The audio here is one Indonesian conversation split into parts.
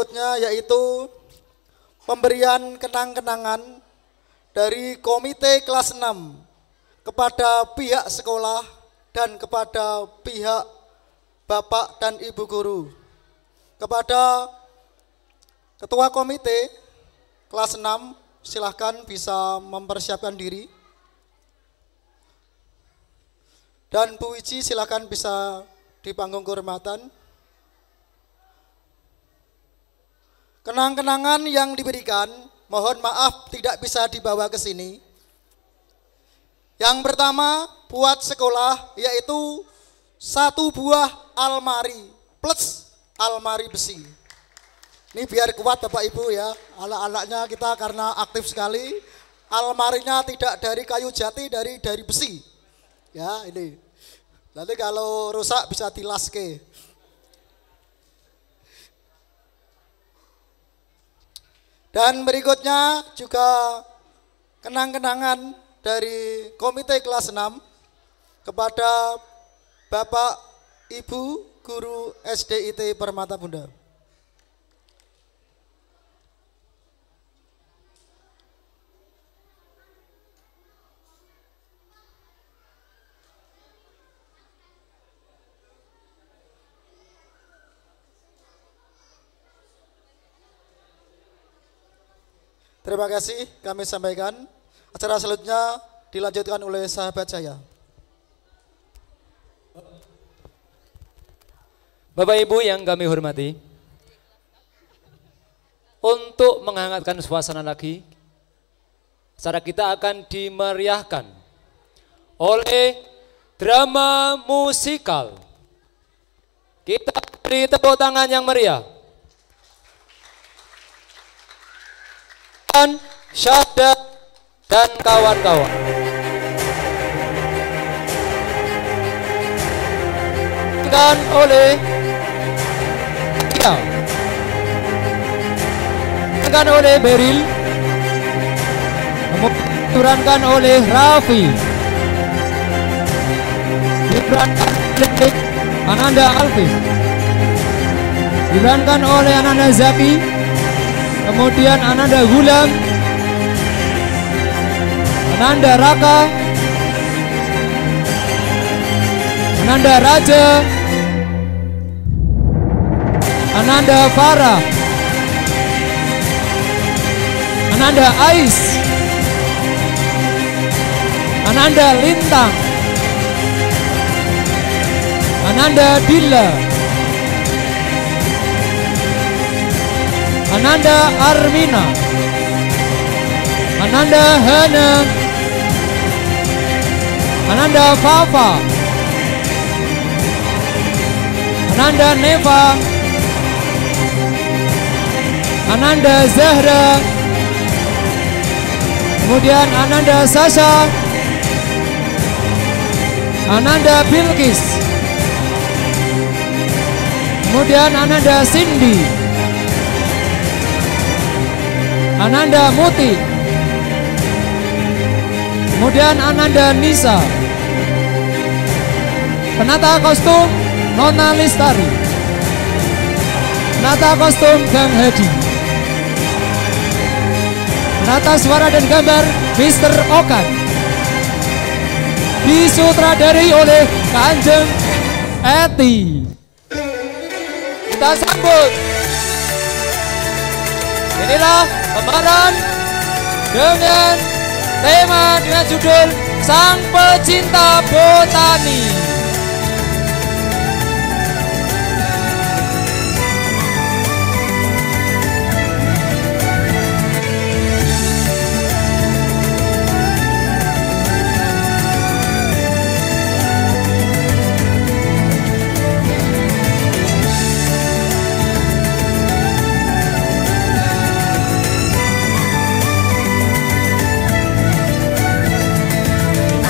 berikutnya yaitu pemberian kenang-kenangan dari Komite Kelas 6 kepada pihak sekolah dan kepada pihak Bapak dan Ibu Guru. Kepada Ketua Komite Kelas 6, silahkan bisa mempersiapkan diri. Dan Bu Wiji silahkan bisa di panggung kehormatan. Kenang-kenangan yang diberikan, mohon maaf tidak bisa dibawa ke sini. Yang pertama buat sekolah yaitu 1 buah almari plus almari besi. Ini biar kuat Bapak Ibu ya, anak-anaknya kita karena aktif sekali. Almarinya tidak dari kayu jati, dari besi. Ya ini, nanti kalau rusak bisa dilaske. Dan berikutnya juga kenang-kenangan dari Komite Kelas 6 kepada Bapak Ibu Guru SDIT Permata Bunda. Terima kasih kami sampaikan. Acara selanjutnya dilanjutkan oleh sahabat saya. Bapak Ibu yang kami hormati, untuk menghangatkan suasana lagi, acara kita akan dimeriahkan oleh drama musikal. Kita beri tepuk tangan yang meriah. Syahda dan kawan-kawan. Diperankan oleh ya, diperankan oleh Beril, diperankan oleh Raffi, diperankan oleh Ananda Alvis, diperankan oleh Ananda Zaki, kemudian Ananda Gulam, Ananda Raka, Ananda Raja, Ananda Farah, Ananda Ais, Ananda Lintang, Ananda Dilla, Ananda Armina, Ananda Hana, Ananda Fafa, Ananda Neva, Ananda Zahra, kemudian Ananda Sasha, Ananda Bilkis, kemudian Ananda Cindy, Ananda Muti, kemudian Ananda Nisa, penata kostum Nona Listari, penata kostum Gang Hadi, penata suara dan gambar Mr. Okan, disutradari oleh Kanjeng Eti. Kita sambut. Inilah pemeran dengan tema dengan judul Sang Pecinta Botani.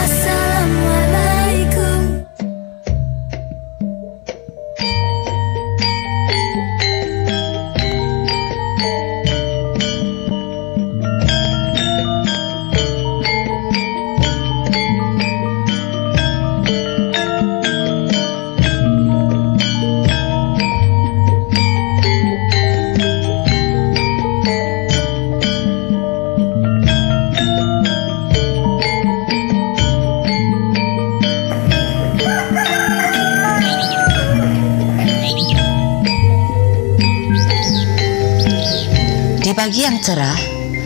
Assalamualaikum. Di pagi yang cerah,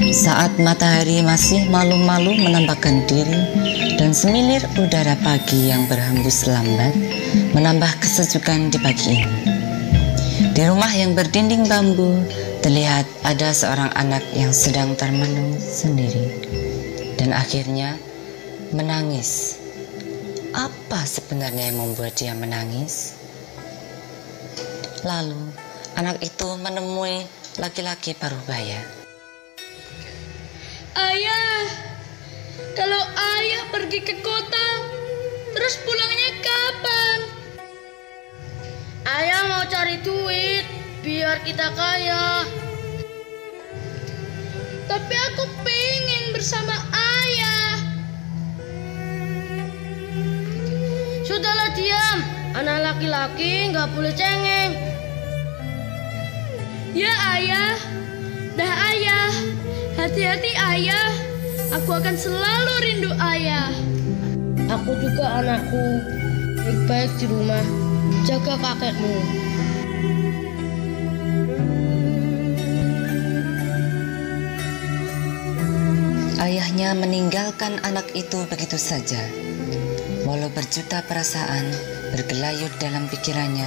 saat matahari masih malu-malu menampakkan diri dan semilir udara pagi yang berhembus lambat menambah kesejukan di pagi ini. Di rumah yang berdinding bambu, terlihat ada seorang anak yang sedang termenung sendiri dan akhirnya menangis. Apa sebenarnya yang membuat dia menangis? Lalu anak itu menemui laki-laki paruh baya. Ayah, kalau ayah pergi ke kota, terus pulangnya kapan? Ayah mau cari duit biar kita kaya. Tapi aku pengen bersama ayah. Sudahlah diam, anak laki-laki nggak boleh cengeng. Ya ayah, dah ayah, hati-hati ayah, aku akan selalu rindu ayah. Aku juga anakku, baik-baik di rumah, jaga kakekmu. Ayahnya meninggalkan anak itu begitu saja. Walau berjuta perasaan bergelayut dalam pikirannya,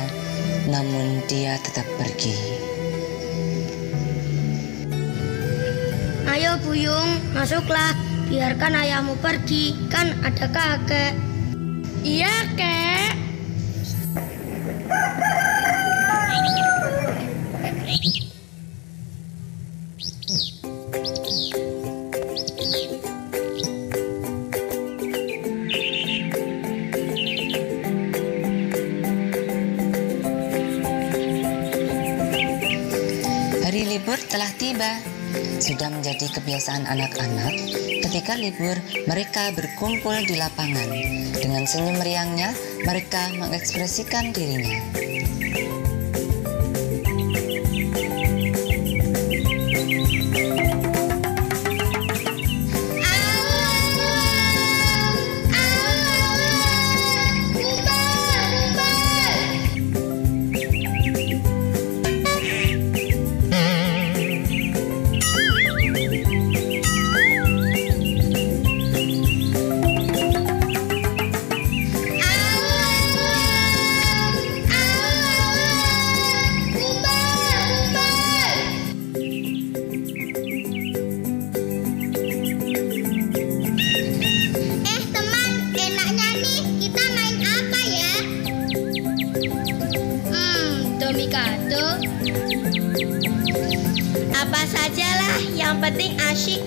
namun dia tetap pergi. Ayo Buyung, masuklah. Biarkan ayahmu pergi, kan ada kakek. Iya, Kek. Hari libur telah tiba. Sudah menjadi kebiasaan anak-anak, ketika libur mereka berkumpul di lapangan. Dengan senyum riangnya, mereka mengekspresikan dirinya. Apa sajalah, yang penting asyik.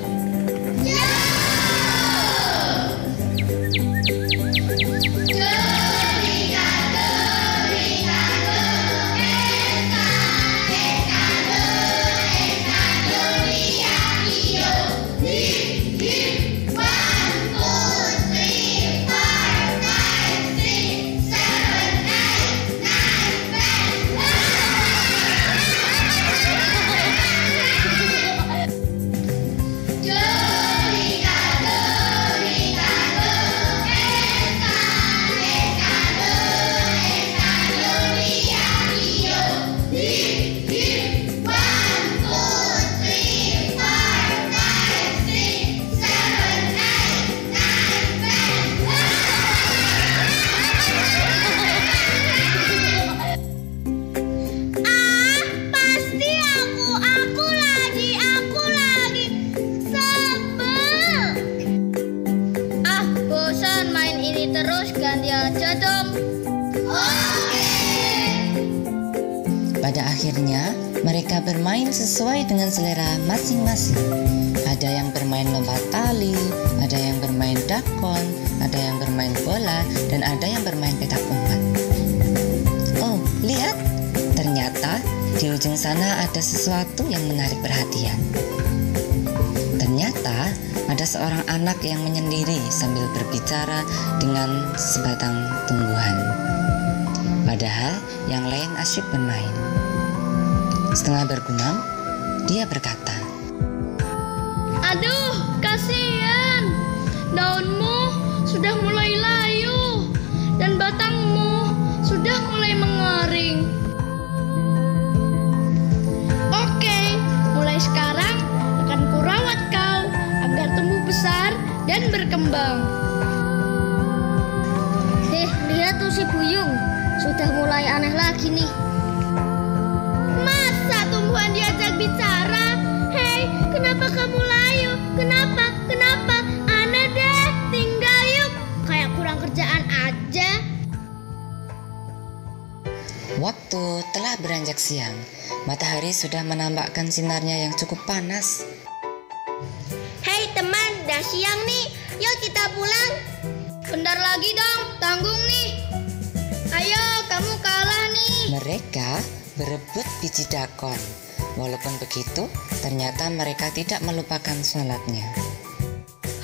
Pada akhirnya, mereka bermain sesuai dengan selera masing-masing. Ada yang bermain lompat tali, ada yang bermain dakon, ada yang bermain bola, dan ada yang bermain petak umpet. Oh, lihat! Ternyata di ujung sana ada sesuatu yang menarik perhatian. Ternyata ada seorang anak yang menyendiri sambil berbicara dengan sebatang tumbuhan. Padahal yang lain asyik bermain. Setengah bergumam, dia berkata, Aduh, kasihan. Daunmu sudah mulai layu dan batangmu sudah mulai mengering. sedang berkembang. Lihat tuh si Buyung, sudah mulai aneh lagi nih. Masa tumbuhan diajak bicara? Hei, kenapa kamu layu? Kenapa? Aneh deh, tinggal yuk. Kayak kurang kerjaan aja. Waktu telah beranjak siang. Matahari sudah menampakkan sinarnya yang cukup panas. Hei teman, udah siang nih. Yuk kita pulang. Bentar lagi dong, tanggung nih. Ayo, kamu kalah nih. Mereka berebut biji dakon. Walaupun begitu, ternyata mereka tidak melupakan sholatnya.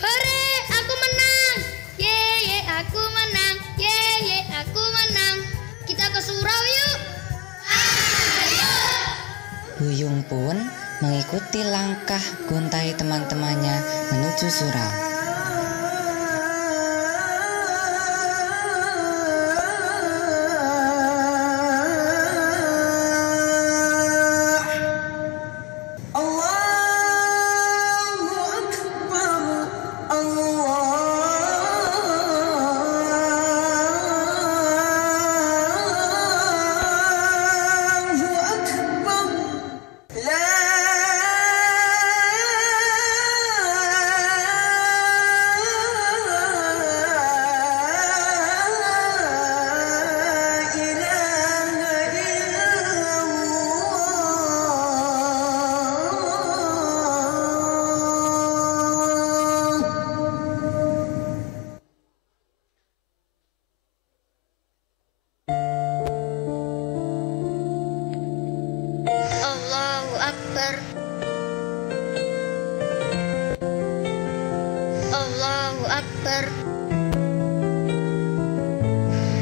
Hore, aku menang. Ye, aku menang. Ye, aku menang. Kita ke surau yuk. Ayo. Buyung pun mengikuti langkah gontai teman-temannya menuju surau.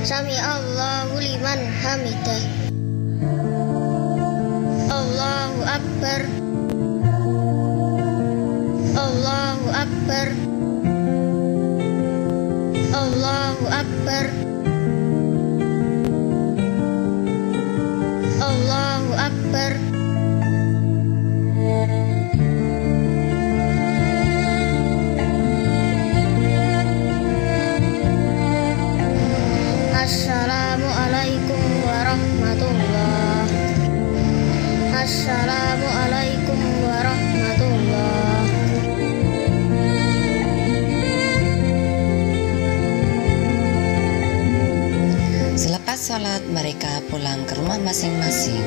Sami Allahu liman hamidah. Allahu Akbar. Allahu Akbar. Allahu Akbar. Allahu Akbar. Assalamualaikum warahmatullah. Assalamualaikum warahmatullah. Selepas sholat, mereka pulang ke rumah masing-masing.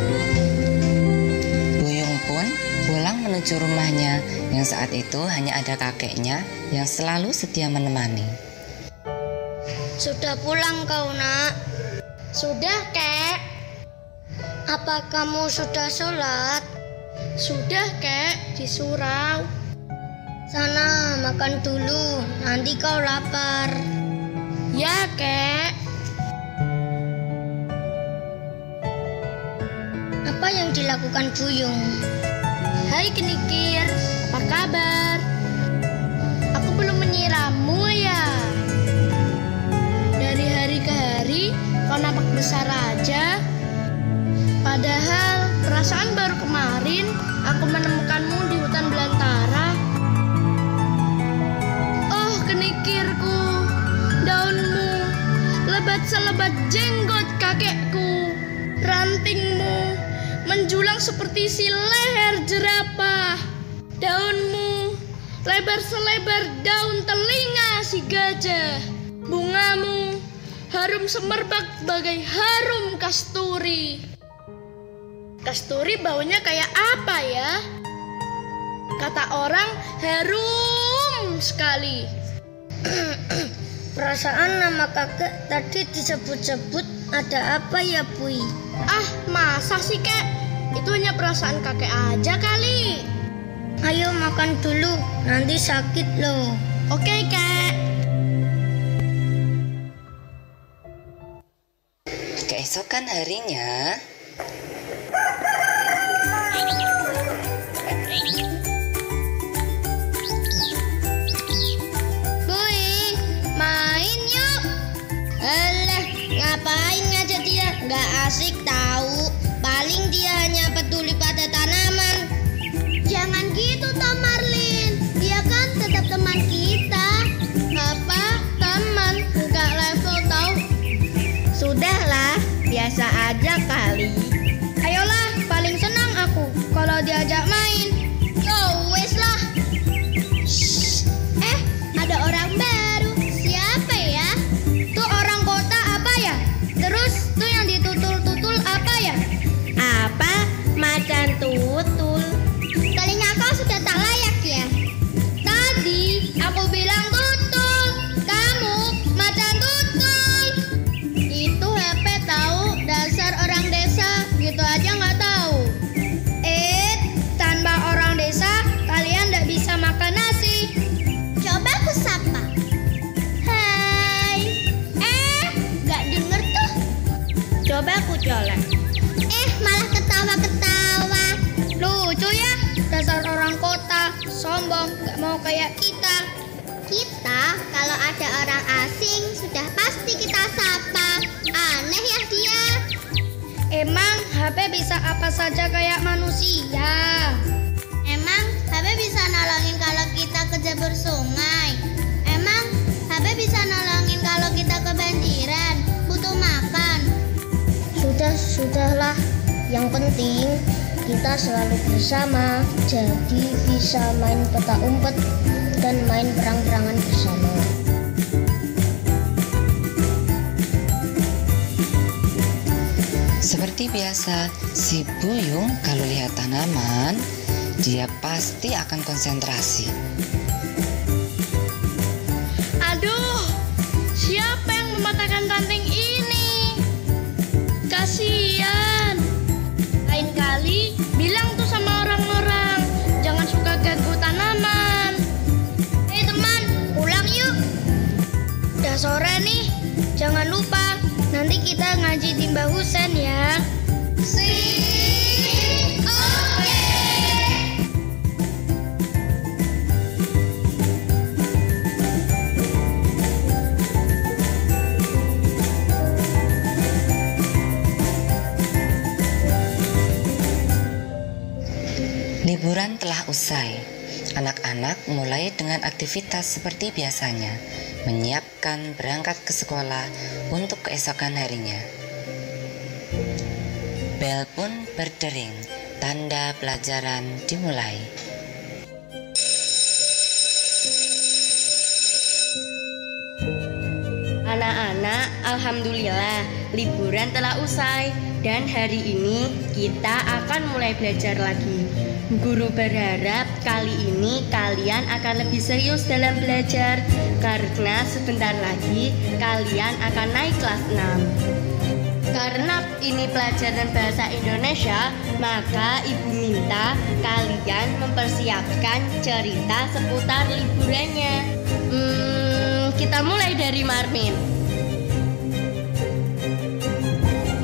Buyung pun pulang menuju rumahnya, yang saat itu hanya ada kakeknya yang selalu setia menemani. Sudah pulang kau, Nak? Sudah, Kek. Apa kamu sudah sholat? Sudah, Kek, di surau. Sana makan dulu, nanti kau lapar. Ya, Kek. Apa yang dilakukan Buyung? Hai Kenikir, apa kabar? Aku belum menyirammu ya. Dari hari ke hari kau nampak besar aja. Padahal perasaan baru kemarin aku menemukanmu di hutan belantara. Oh Kenikirku, daunmu lebat selebat jenggot kakekku. Rantingmu menjulang seperti si leher jerapah. Daunmu lebar selebar daun telinga si gajah. Bungamu harum semerbak bagai harum kasturi. Kasturi baunya kayak apa ya? Kata orang harum sekali. Perasaan nama kakek tadi disebut-sebut, ada apa ya, Bui? Ah, masa sih, Kek? Itu hanya perasaan kakek aja kali. Ayo makan dulu, nanti sakit loh. Oke, Kek. Keesokan harinya, Bui, main yuk. Alah, ngapain ngajak dia? Nggak asik tahu. Paling dia hanya peduli pada tanaman. Jangan gitu, Tom Marlin. Dia kan tetap teman kita. kalau diajak main. Wes lah. Ada orang baru. Siapa ya? Tuh orang kota apa ya? Terus tuh yang ditutul-tutul apa ya? Apa? Macan tutul. Kalinya kau sudah tak layak ya? Tadi aku bilang tutul, kamu macan tutul. Itu HP tahu, dasar orang desa. Gitu aja nggak tahu. Tanpa orang desa kalian nggak bisa makan nasi. Coba aku sapa. Hai. Nggak denger tuh. Coba aku colek. Malah ketawa-ketawa. Lucu ya, dasar orang kota, sombong, nggak mau kayak kita. Kita kalau ada orang asing sudah pasti kita sapa. Aneh ya dia. Emang HP bisa apa saja kayak manusia? Emang HP bisa nolongin kalau kita kejebur sungai? Emang HP bisa nolongin kalau kita kebanjiran, butuh makan? Sudahlah. Yang penting kita selalu bersama, jadi bisa main petak umpet dan main perang-perangan bersama. Seperti biasa, si Buyung kalau lihat tanaman, dia pasti akan konsentrasi. Aduh, siapa yang mematahkan ranting ini? Kasian. Lain kali bilang tuh sama orang-orang, jangan suka ganggu tanaman. Teman, pulang yuk. Udah sore nih, jangan lupa nanti kita ngaji di Mbah Husen ya. Oke. Liburan telah usai. Anak-anak mulai dengan aktivitas seperti biasanya, menyiapkan berangkat ke sekolah untuk keesokan harinya. Bel pun berdering, tanda pelajaran dimulai. Anak-anak, alhamdulillah liburan telah usai dan hari ini kita akan mulai belajar lagi. Guru berharap kali ini kalian akan lebih serius dalam belajar karena sebentar lagi kalian akan naik kelas 6. Karena ini pelajaran bahasa Indonesia, maka Ibu minta kalian mempersiapkan cerita seputar liburannya. Kita mulai dari Marmin.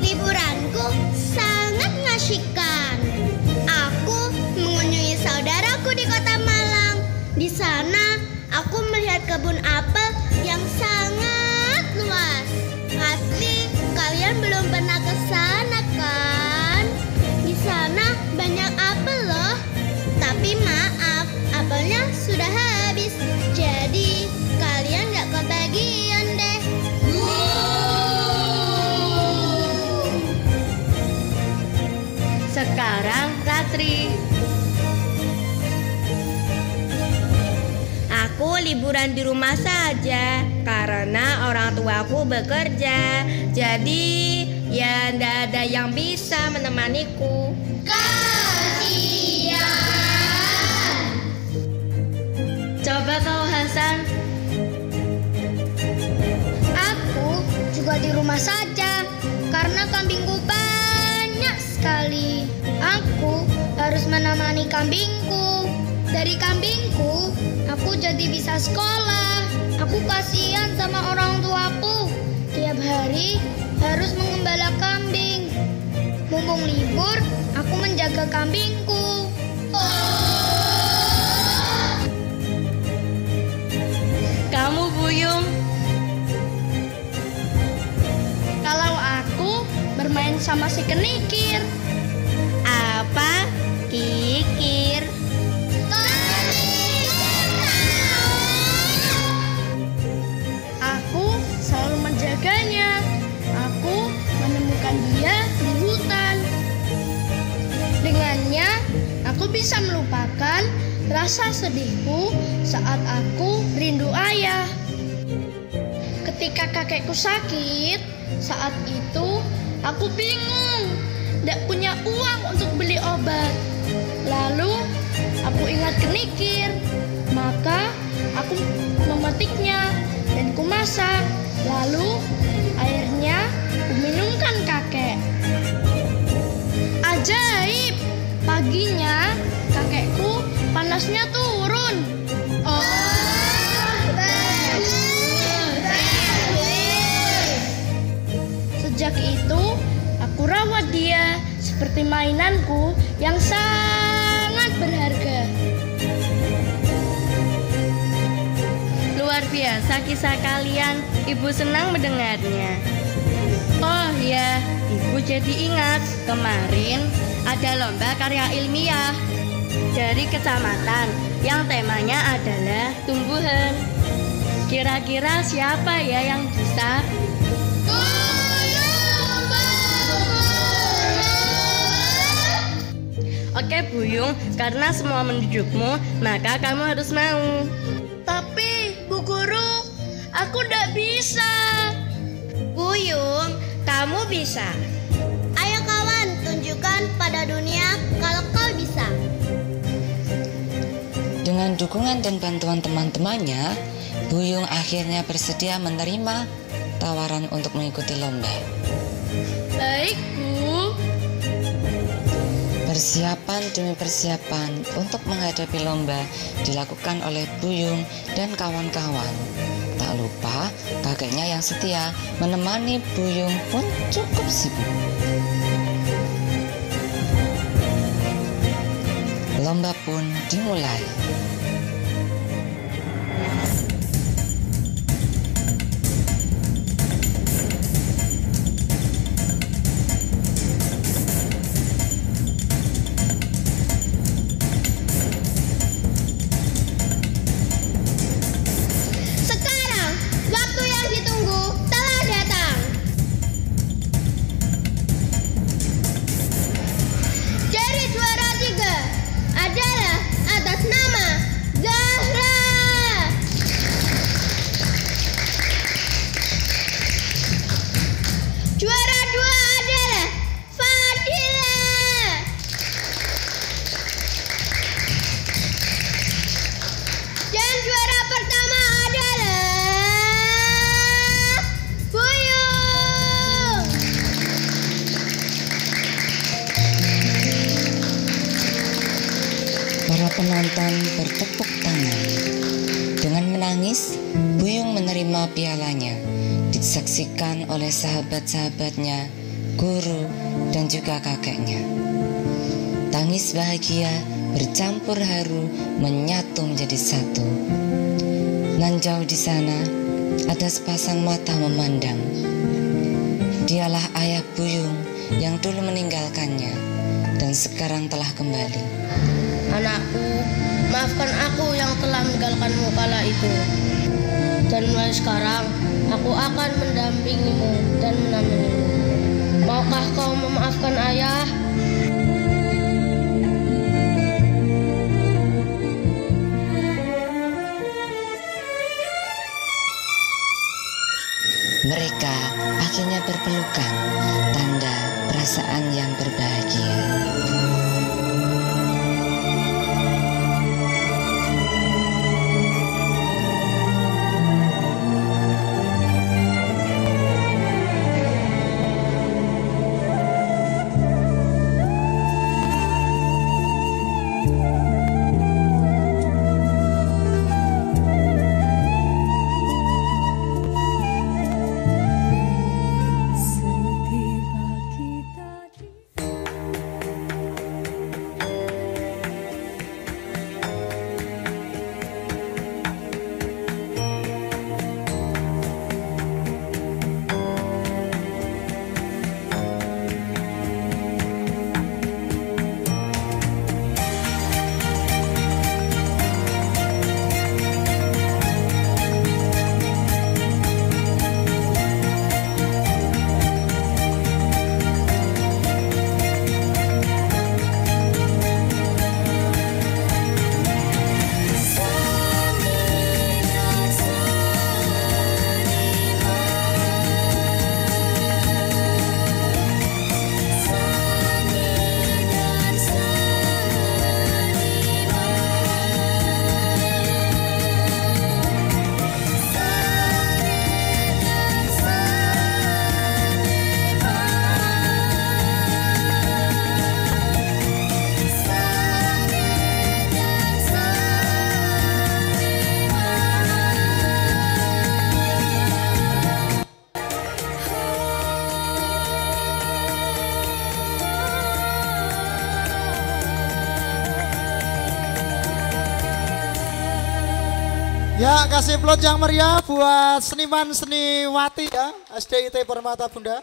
Liburanku sangat mengasyikkan. Aku mengunjungi saudaraku di kota Malang. Di sana aku melihat kebun apel yang sangat luas. Pasti kalian belum pernah ke sana kan? Di sana banyak apel loh. Tapi maaf, apelnya sudah habis. Jadi kalian gak kebagian deh. Sekarang Ratri. Aku liburan di rumah saja karena orang tuaku bekerja. Jadi ya ndak ada yang bisa menemaniku. Kasihan. Coba kau Hasan. Aku juga di rumah saja karena kambingku banyak sekali. Aku harus menemani kambingku. Dari kambingku, aku jadi bisa sekolah. Aku kasihan sama orang tuaku. Tiap hari harus mengembala kambing. Mumpung libur, aku menjaga kambingku. Kamu Buyung. Kalau aku bermain sama si Kenikir. Apa? Kikir. Aku selalu menjaganya. Aku menemukan dia di hutan. Dengannya, bisa melupakan rasa sedihku saat aku rindu ayah. Ketika kakekku sakit, saat itu aku bingung, tidak punya uang untuk beli obat. Lalu aku ingat kenikir, maka aku memetiknya dan kumasak. Lalu airnya kuminumkan kakek. Ajaib, paginya kakekku panasnya turun. Sejak itu aku rawat dia seperti mainanku yang sangat berharga. Luar biasa kisah kalian, Ibu senang mendengarnya. Oh ya, Ibu jadi ingat kemarin ada lomba karya ilmiah dari kecamatan yang temanya adalah tumbuhan. Kira-kira siapa ya yang bisa? Oke Buyung, karena semua mendukmu, maka kamu harus mau. Tapi Bu Guru, aku tidak bisa. Buyung, kamu bisa. Ayo kawan, tunjukkan pada dunia kalau kau bisa. Dengan dukungan dan bantuan teman-temannya, Buyung akhirnya bersedia menerima tawaran untuk mengikuti lomba. Baik, Bu. Persiapan demi persiapan untuk menghadapi lomba dilakukan oleh Buyung dan kawan-kawan. Tak lupa kakeknya yang setia menemani Buyung pun cukup sibuk. Lomba pun dimulai. Sekarang, waktu yang ditunggu telah datang. Dari juara 3 adalah atas nama Zahra. Juara 2 adalah Fadila. Dan juara pertama adalah Buyung. Para penonton bertepuk tangan. Dengan menangis, Buyung menerima pialanya, disaksikan oleh sahabat-sahabatnya, guru, dan juga kakeknya. Tangis bahagia bercampur haru menyatu menjadi satu. Nan jauh di sana, ada sepasang mata memandang. Dialah ayah Buyung yang dulu meninggalkannya dan sekarang telah kembali. Anakku, maafkan aku yang telah meninggalkanmu kala itu. Dan mulai sekarang, aku akan mendampingimu dan menemanimu. Maukah kau memaafkan ayah? Mereka akhirnya berpelukan, tanda perasaan yang berbahagia. Ya, kasih plot yang meriah buat seniman seniwati ya, SDIT Permata Bunda.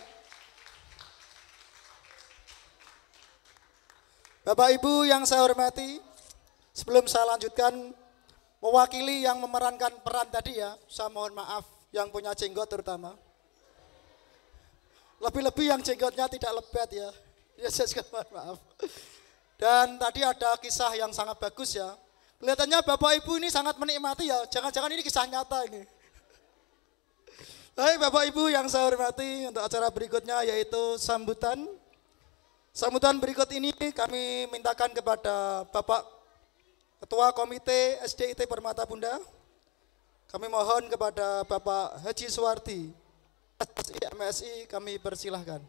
Bapak Ibu yang saya hormati, sebelum saya lanjutkan, mewakili yang memerankan peran tadi ya, saya mohon maaf yang punya jenggot terutama. Lebih-lebih yang jenggotnya tidak lebat ya, ya saya juga mohon maaf. Dan tadi ada kisah yang sangat bagus ya. Kelihatannya Bapak Ibu ini sangat menikmati ya, jangan-jangan ini kisah nyata ini. Baik Bapak Ibu yang saya hormati, untuk acara berikutnya yaitu sambutan. Sambutan berikut ini kami mintakan kepada Bapak Ketua Komite SDIT Permata Bunda. Kami mohon kepada Bapak Haji Suwardi, MSI, kami persilahkan.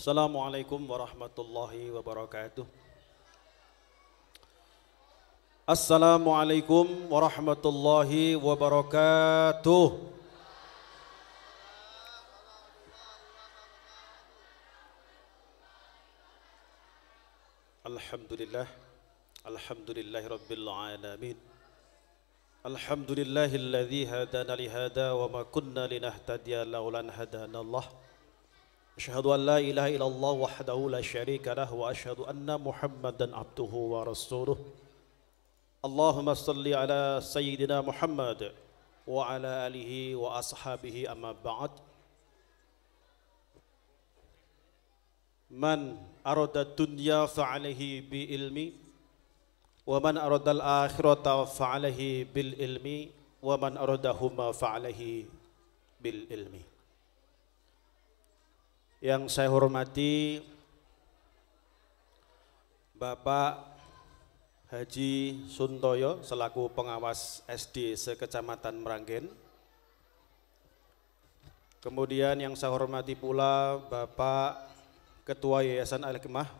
Assalamualaikum warahmatullahi wabarakatuh. Assalamualaikum warahmatullahi wabarakatuh. Alhamdulillah, alhamdulillahi rabbil alamin. Alhamdulillahilladzi hadana lihada wa ma kunna linahtadiya laula an hadana Allah. Asyhadu an la ilaha illallah wahdahu la syarika lah wa asyhadu anna Muhammadan abduhu wa rasuluh. Allahumma salli ala sayyidina Muhammad wa ala alihi wa ashabihi amma ba'd. Man arada dunya fa'alaihi bi ilmi wa man arada al-akhirata fa'alaihi bil ilmi wa man aradahuma fa'alaihi bil ilmi. Yang saya hormati Bapak Haji Suntoyo selaku pengawas SD sekecamatan Meranggen. Kemudian yang saya hormati pula Bapak Ketua Yayasan Al-Hikmah,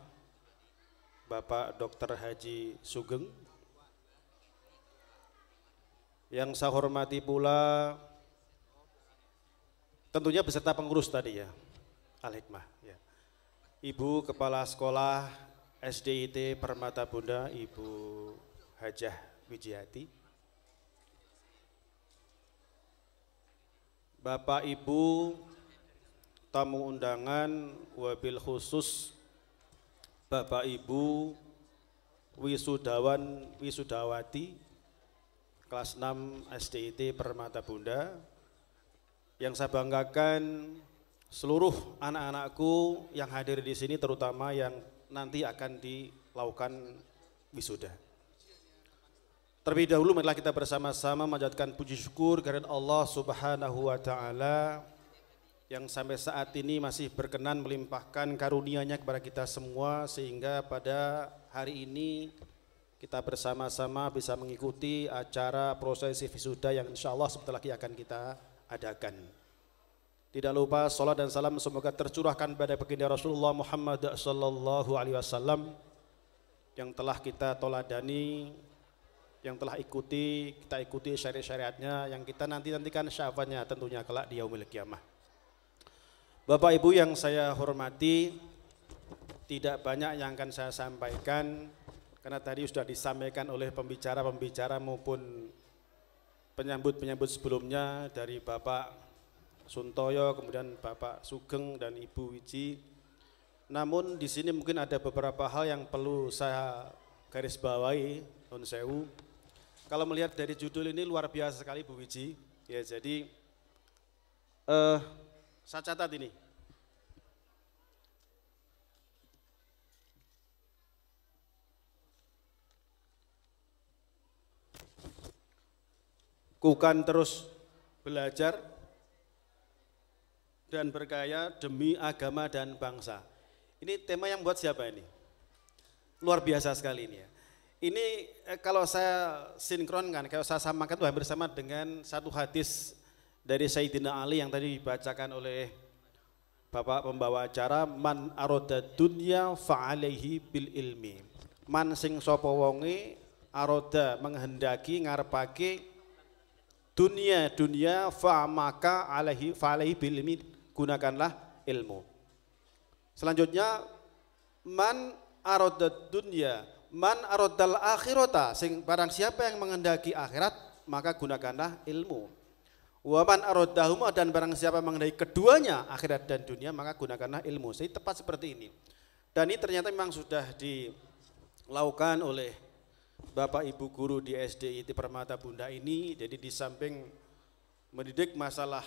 Bapak Dr. Haji Sugeng. Yang saya hormati pula tentunya beserta pengurus tadi ya, Al-Hikmah ya. Ibu Kepala Sekolah SDIT Permata Bunda, Ibu Hajah Wijayati. Bapak Ibu tamu undangan, wabil khusus Bapak Ibu wisudawan wisudawati kelas 6 SDIT Permata Bunda. Yang saya banggakan seluruh anak-anakku yang hadir di sini, terutama yang nanti akan dilakukan wisuda. Terlebih dahulu marilah kita bersama-sama menjadikan puji syukur kepada Allah Subhanahu wa taala yang sampai saat ini masih berkenan melimpahkan karunia-Nya kepada kita semua, sehingga pada hari ini kita bersama-sama bisa mengikuti acara prosesi wisuda yang insya Allah sebentar lagi akan kita adakan. Tidak lupa salat dan salam semoga tercurahkan pada baginda Rasulullah Muhammad sallallahu alaihi wasallam yang telah kita toladani, yang telah kita ikuti syariat-syariatnya, yang kita nantikan syafaatnya tentunya kelak di yaumil qiyamah. Bapak Ibu yang saya hormati, tidak banyak yang akan saya sampaikan karena tadi sudah disampaikan oleh pembicara-pembicara maupun penyambut-penyambut sebelumnya dari Bapak Suntoyo, kemudian Bapak Sugeng dan Ibu Wiji. Namun di sini mungkin ada beberapa hal yang perlu saya garis bawahi, nun sewu. Kalau melihat dari judul ini luar biasa sekali Bu Wiji. Ya, jadi saya catat ini. Ku kan terus belajar dan berkarya demi agama dan bangsa. Ini tema yang buat siapa ini? Luar biasa sekali ini ya. Ini kalau saya sinkronkan, kalau saya samakan itu hampir sama dengan satu hadis dari Sayyidina Ali yang tadi dibacakan oleh Bapak pembawa acara, man aroda dunya fa'alaihi bil ilmi. Man sing sapa wonge aroda menghendaki ngarepake dunia maka alaihi bil ilmi, gunakanlah ilmu. Selanjutnya man arodat dunya man arodal akhirata, sing barang siapa yang menghendaki akhirat maka gunakanlah ilmu. Wa man arodahuma, dan barang siapa menghendaki keduanya akhirat dan dunia maka gunakanlah ilmu. Jadi tepat seperti ini. Dan ini ternyata memang sudah dilakukan oleh Bapak Ibu guru di SDIT Permata Bunda ini. Jadi di samping mendidik masalah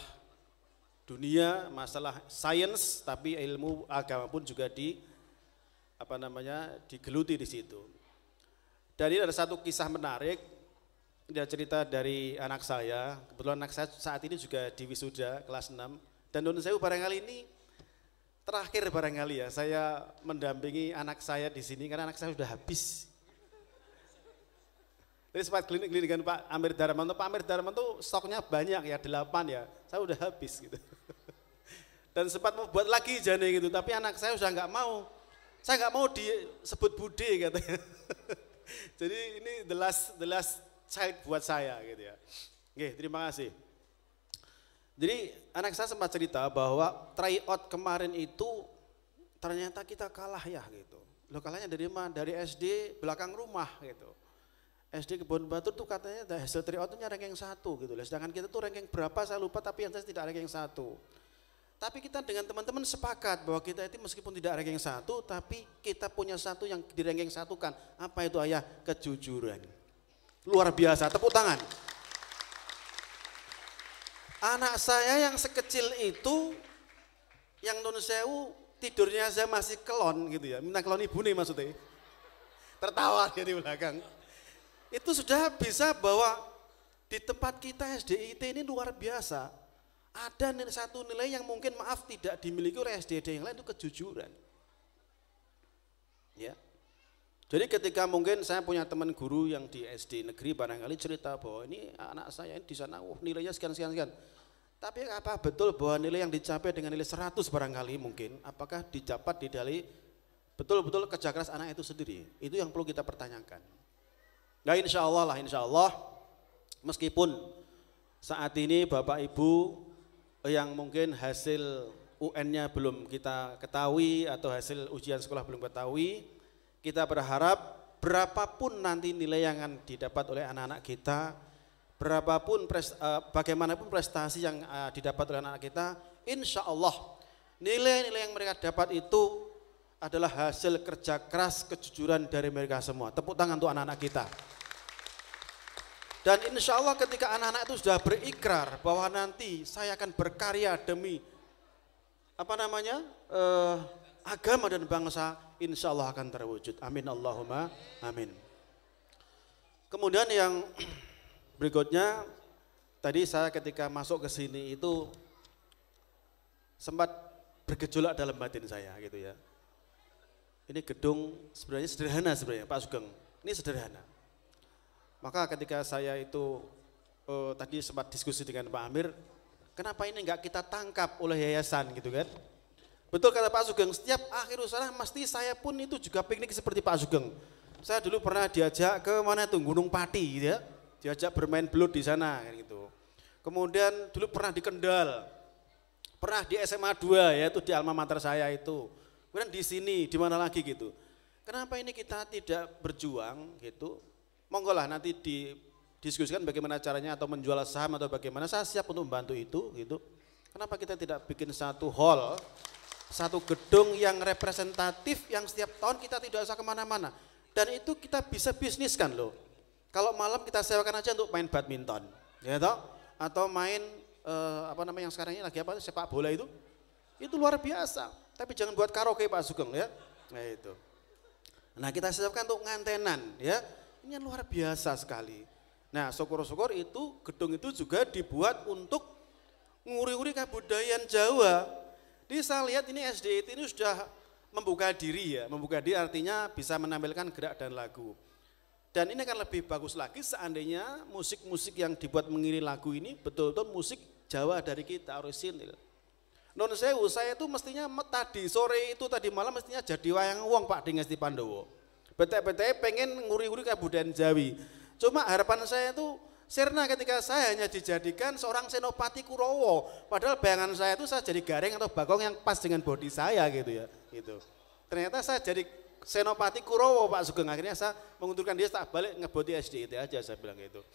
dunia, masalah sains, tapi ilmu agama pun juga digeluti di situ. Dan ini ada satu kisah menarik, dia cerita dari anak saya. Kebetulan anak saya saat ini juga di wisuda kelas 6. Dan menurut saya barangkali ini terakhir barangkali ya saya mendampingi anak saya di sini karena anak saya sudah habis. Jadi sempat klinik dengan Pak Amir Darmanto. Pak Amir Darmanto stoknya banyak ya, 8 ya. Saya udah habis gitu. Dan sempat mau buat lagi jane gitu, tapi anak saya sudah nggak mau. Saya nggak mau disebut bude katanya. Jadi ini the last child buat saya gitu ya. Oke, terima kasih. Jadi anak saya sempat cerita bahwa tryout kemarin itu ternyata kita kalah ya gitu. Loh, kalahnya dari mana? Dari SD belakang rumah gitu. SD Kebon Batu tuh katanya hasil tryout-nya ranking 1 gitu loh. Sedangkan kita tuh ranking berapa saya lupa, tapi yang jelas tidak ranking 1. Tapi kita dengan teman-teman sepakat bahwa kita itu meskipun tidak ranking 1, tapi kita punya satu yang di ranking 1 kan. Apa itu ayah? Kejujuran. Luar biasa, tepuk tangan. Anak saya yang sekecil itu, yang non sewu tidurnya saya masih kelon gitu ya. Minta kelon ibu nih maksudnya. Tertawa dia di belakang. Itu sudah bisa bahwa di tempat kita SDIT ini luar biasa. Ada satu nilai yang mungkin maaf tidak dimiliki oleh SDIT yang lain, itu kejujuran. Ya. Jadi ketika mungkin saya punya teman guru yang di SD negeri barangkali cerita bahwa ini anak saya di sana nilainya sekian. Tapi apa betul bahwa nilai yang dicapai dengan nilai 100 barangkali mungkin, apakah didapat dari betul-betul kerja keras anak itu sendiri? Itu yang perlu kita pertanyakan. Nah insya Allah meskipun saat ini Bapak Ibu yang mungkin hasil UN-nya belum kita ketahui atau hasil ujian sekolah belum ketahui, kita berharap berapapun nanti nilai yang akan didapat oleh anak-anak kita, bagaimanapun prestasi yang didapat oleh anak-anak kita, insya Allah nilai-nilai yang mereka dapat itu adalah hasil kerja keras, kejujuran dari mereka semua. Tepuk tangan untuk anak-anak kita. Dan insya Allah ketika anak-anak itu sudah berikrar bahwa nanti saya akan berkarya demi agama dan bangsa, insya Allah akan terwujud. Amin Allahumma amin. Kemudian yang berikutnya, tadi saya ketika masuk ke sini itu sempat bergejolak dalam batin saya gitu ya. Ini gedung sebenarnya sederhana sebenarnya Pak Sugeng, ini sederhana. Maka ketika saya itu tadi sempat diskusi dengan Pak Amir, kenapa ini enggak kita tangkap oleh yayasan gitu kan? Betul kata Pak Sugeng, setiap akhir usaha mesti saya pun itu juga piknik seperti Pak Sugeng. Saya dulu pernah diajak ke mana tuh Gunung Pati gitu ya, diajak bermain belut di sana gitu. Kemudian dulu pernah di Kendal, pernah di SMA 2 ya, itu di alma mater saya itu. Kemudian di sini, di mana lagi gitu. Kenapa ini kita tidak berjuang gitu? Monggo lah nanti didiskusikan bagaimana caranya atau menjual saham atau bagaimana, saya siap untuk membantu itu gitu. Kenapa kita tidak bikin satu hall, satu gedung yang representatif yang setiap tahun kita tidak usah kemana-mana. Dan itu kita bisa bisniskan loh. Kalau malam kita sewakan aja untuk main badminton, ya toh? Atau main yang sekarang ini lagi apa, sepak bola itu luar biasa. Tapi jangan buat karaoke Pak Sugeng ya. Nah itu. Nah kita siapkan untuk ngantenan ya. Ini luar biasa sekali. Nah syukur-syukur itu gedung itu juga dibuat untuk nguri-nguri kebudayaan Jawa. Jadi saya lihat ini SDIT ini sudah membuka diri ya. Membuka diri artinya bisa menampilkan gerak dan lagu. Dan ini akan lebih bagus lagi seandainya musik-musik yang dibuat mengiring lagu ini betul-betul musik Jawa dari kita orisinil. Non sewu, saya itu mestinya tadi sore itu tadi malam mestinya jadi wayang wong Pak di Ngesti Pandowo. Betek-betek pengen nguri-nguri kebudayaan Jawi. Cuma harapan saya itu sirna ketika saya hanya dijadikan seorang Senopati Kurowo. Padahal bayangan saya itu saya jadi Gareng atau Bagong yang pas dengan body saya gitu ya. Gitu. Ternyata saya jadi Senopati Kurowo Pak Sugeng. Akhirnya saya mengundurkan dia tak balik ngebodi SDIT aja saya bilang gitu.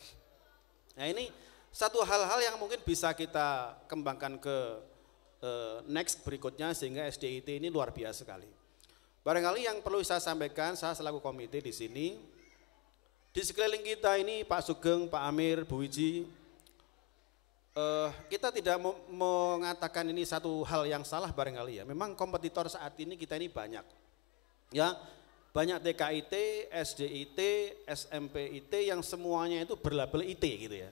Nah ini satu hal-hal yang mungkin bisa kita kembangkan ke next berikutnya sehingga SDIT ini luar biasa sekali. Barangkali yang perlu saya sampaikan, saya selaku komite di sini, di sekeliling kita ini Pak Sugeng, Pak Amir, Bu Wiji, kita tidak mengatakan ini satu hal yang salah barangkali ya. Memang kompetitor saat ini kita ini banyak, ya banyak TKIT, SDIT, SMPIT yang semuanya itu berlabel IT gitu ya.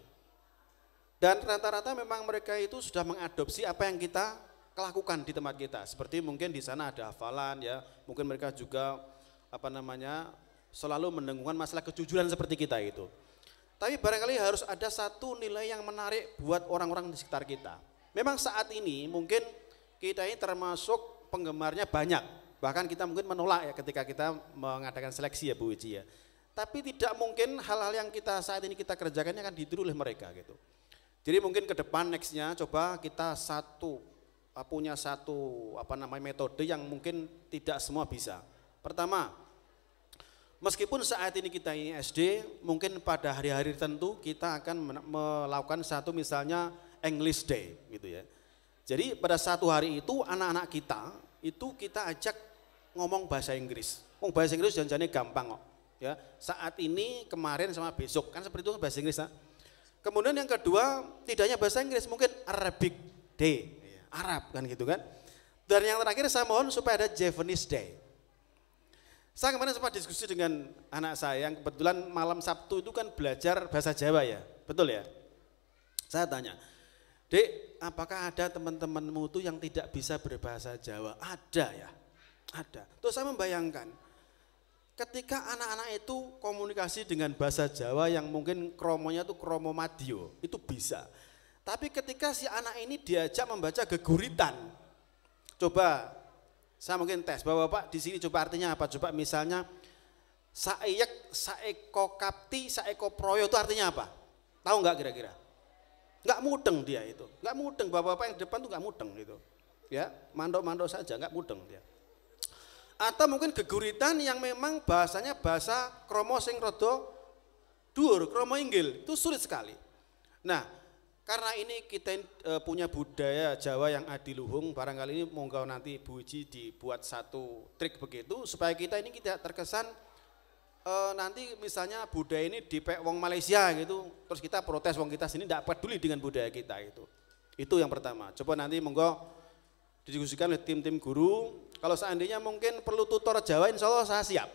Dan rata-rata memang mereka itu sudah mengadopsi apa yang kita lakukan di tempat kita. Seperti mungkin di sana ada hafalan ya, mungkin mereka juga selalu mendengungkan masalah kejujuran seperti kita itu. Tapi barangkali harus ada satu nilai yang menarik buat orang-orang di sekitar kita. Memang saat ini mungkin kita ini termasuk penggemarnya banyak. Bahkan kita mungkin menolak ya ketika kita mengadakan seleksi ya Bu Wiji ya. Tapi tidak mungkin hal-hal yang kita saat ini kita kerjakan akan ditiru oleh mereka gitu. Jadi mungkin ke depan nextnya coba kita punya satu metode yang mungkin tidak semua bisa. Pertama, meskipun saat ini kita ini SD, mungkin pada hari-hari tertentu kita akan melakukan satu misalnya English Day gitu ya. Jadi pada satu hari itu anak-anak kita itu kita ajak ngomong bahasa Inggris. Bahasa Inggris jangan-jangan gampang kok. Ya, saat ini, kemarin sama besok kan seperti itu bahasa Inggris. Kemudian yang kedua, tidak hanya bahasa Inggris, mungkin Arabic Day, Arab kan gitu kan. Dan yang terakhir saya mohon supaya ada Javanese Day. Saya kemarin sempat diskusi dengan anak saya yang kebetulan malam Sabtu itu kan belajar bahasa Jawa ya, betul ya? Saya tanya, Dek, apakah ada teman-temanmu itu yang tidak bisa berbahasa Jawa? Ada ya, ada. Terus saya membayangkan, ketika anak-anak itu komunikasi dengan bahasa Jawa yang mungkin kromonya itu kromo madio, itu bisa. Tapi ketika si anak ini diajak membaca geguritan, coba saya mungkin tes, Bapak-bapak di sini coba artinya apa? Coba misalnya saeyek, saeko kapti, saeko proyo itu artinya apa? Tahu nggak kira-kira? Nggak mudeng dia itu, nggak mudeng. Bapak-bapak yang depan tuh nggak mudeng gitu, ya mandok-mandok saja nggak mudeng dia. Atau mungkin geguritan yang memang bahasanya bahasa kromo sing rodo dur, kromo inggil, itu sulit sekali. Nah, karena ini kita punya budaya Jawa yang adiluhung, barangkali ini monggo nanti Bu Wiji dibuat satu trik begitu supaya kita ini tidak terkesan nanti misalnya budaya ini dipek wong Malaysia gitu, terus kita protes wong kita sini tidak peduli dengan budaya kita itu. Itu yang pertama. Coba nanti monggo didiskusikan oleh tim-tim guru. Kalau seandainya mungkin perlu tutor Jawa, insya Allah saya siap.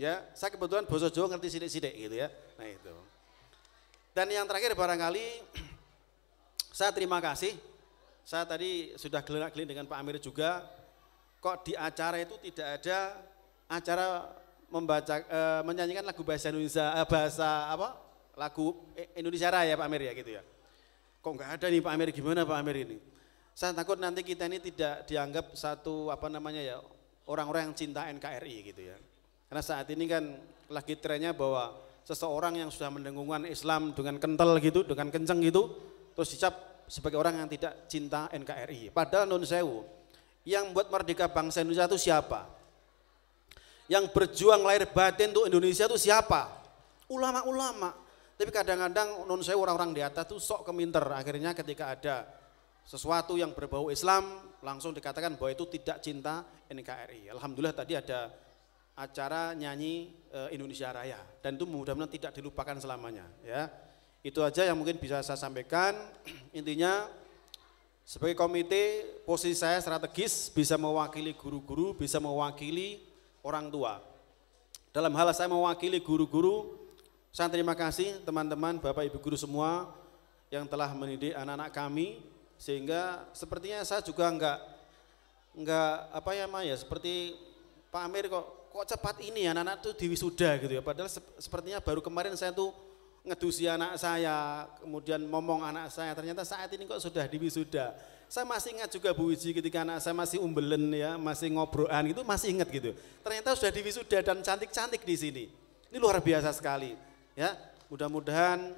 Ya, saya kebetulan bahasa Jawa ngerti sidik-sidik gitu ya. Nah itu. Dan yang terakhir barangkali saya terima kasih. Saya tadi sudah gelak-gelik dengan Pak Amir juga. Kok di acara itu tidak ada acara menyanyikan lagu bahasa Indonesia, lagu Indonesia Raya Pak Amir ya gitu ya. Kok nggak ada nih Pak Amir, gimana Pak Amir ini? Saya takut nanti kita ini tidak dianggap satu orang-orang yang cinta NKRI gitu ya. Karena saat ini kan lagi trennya bahwa seseorang yang sudah mendengungkan Islam dengan kental gitu, dengan kenceng gitu, terus dicap sebagai orang yang tidak cinta NKRI. Padahal nun sewu, yang buat merdeka bangsa Indonesia itu siapa? Yang berjuang lahir batin untuk Indonesia itu siapa? Ulama-ulama. Tapi kadang-kadang nun sewu orang-orang di atas tuh sok keminter. Akhirnya ketika ada sesuatu yang berbau Islam langsung dikatakan bahwa itu tidak cinta NKRI. Alhamdulillah tadi ada acara nyanyi Indonesia Raya dan itu mudah-mudahan tidak dilupakan selamanya ya. Itu aja yang mungkin bisa saya sampaikan. Intinya sebagai komite posisi saya strategis, bisa mewakili guru-guru, bisa mewakili orang tua. Dalam hal saya mewakili guru-guru, saya terima kasih teman-teman Bapak Ibu guru semua yang telah mendidik anak-anak kami. Sehingga sepertinya saya juga enggak seperti Pak Amir kok cepat ini anak-anak tuh diwisuda gitu ya. Padahal sepertinya baru kemarin saya tuh ngedusi anak saya, kemudian ngomong anak saya, ternyata saat ini kok sudah diwisuda. Saya masih ingat juga Bu Wiji ketika anak saya masih umbelen ya, masih ngobrolan gitu, masih ingat gitu. Ternyata sudah diwisuda dan cantik-cantik di sini. Ini luar biasa sekali ya. Mudah-mudahan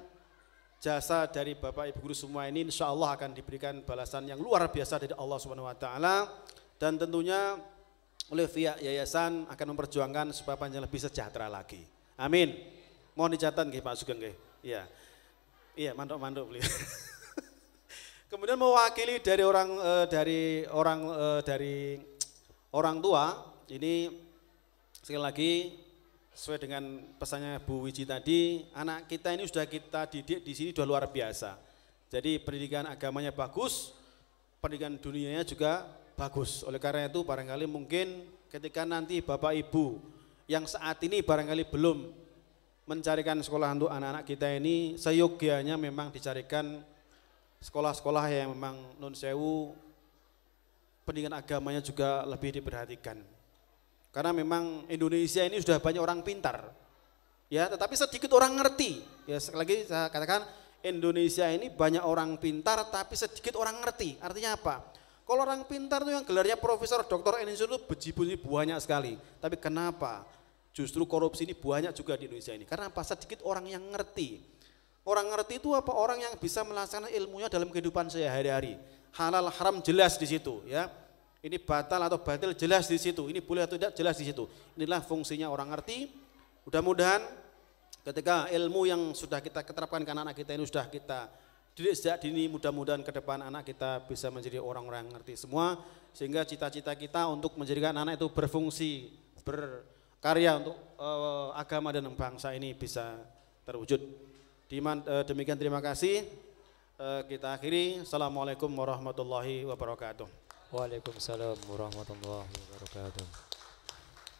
jasa dari Bapak Ibu guru semua ini insya Allah akan diberikan balasan yang luar biasa dari Allah Subhanahu Wa Taala, dan tentunya oleh pihak yayasan akan memperjuangkan supaya panjang lebih sejahtera lagi. Amin. Mohon dicatat nggih Pak Sugeng nggih. Iya. Iya, manduk-manduk beliau. Kemudian mewakili dari orang tua ini sekali lagi sesuai dengan pesannya Bu Wiji tadi, anak kita ini sudah kita didik di sini sudah luar biasa. Jadi pendidikan agamanya bagus, pendidikan dunianya juga bagus. Oleh karena itu barangkali mungkin ketika nanti Bapak Ibu yang saat ini barangkali belum mencarikan sekolah untuk anak-anak kita ini, seyogianya memang dicarikan sekolah-sekolah yang memang non sewu pendidikan agamanya juga lebih diperhatikan. Karena memang Indonesia ini sudah banyak orang pintar, ya, tetapi sedikit orang ngerti. Ya, sekali lagi saya katakan Indonesia ini banyak orang pintar, tapi sedikit orang ngerti. Artinya apa? Kalau orang pintar itu yang gelarnya profesor, doktor, Indonesia itu beji-beji banyak sekali. Tapi kenapa justru korupsi ini banyak juga di Indonesia ini? Karena apa? Sedikit orang yang ngerti. Orang ngerti itu apa? Orang yang bisa melaksanakan ilmunya dalam kehidupan sehari-hari. Halal haram jelas di situ, ya. Ini batal atau batil jelas di situ. Ini boleh atau tidak jelas di situ. Inilah fungsinya orang ngerti. Mudah-mudahan ketika ilmu yang sudah kita terapkan ke anak-anak kita ini sudah kita didik sejak dini, mudah-mudahan ke depan anak kita bisa menjadi orang-orang yang ngerti semua, sehingga cita-cita kita untuk menjadikan anak itu berfungsi, berkarya untuk agama dan bangsa ini bisa terwujud. Demikian, terima kasih. Kita akhiri. Assalamualaikum warahmatullahi wabarakatuh. Waalaikumsalam warahmatullahi wabarakatuh.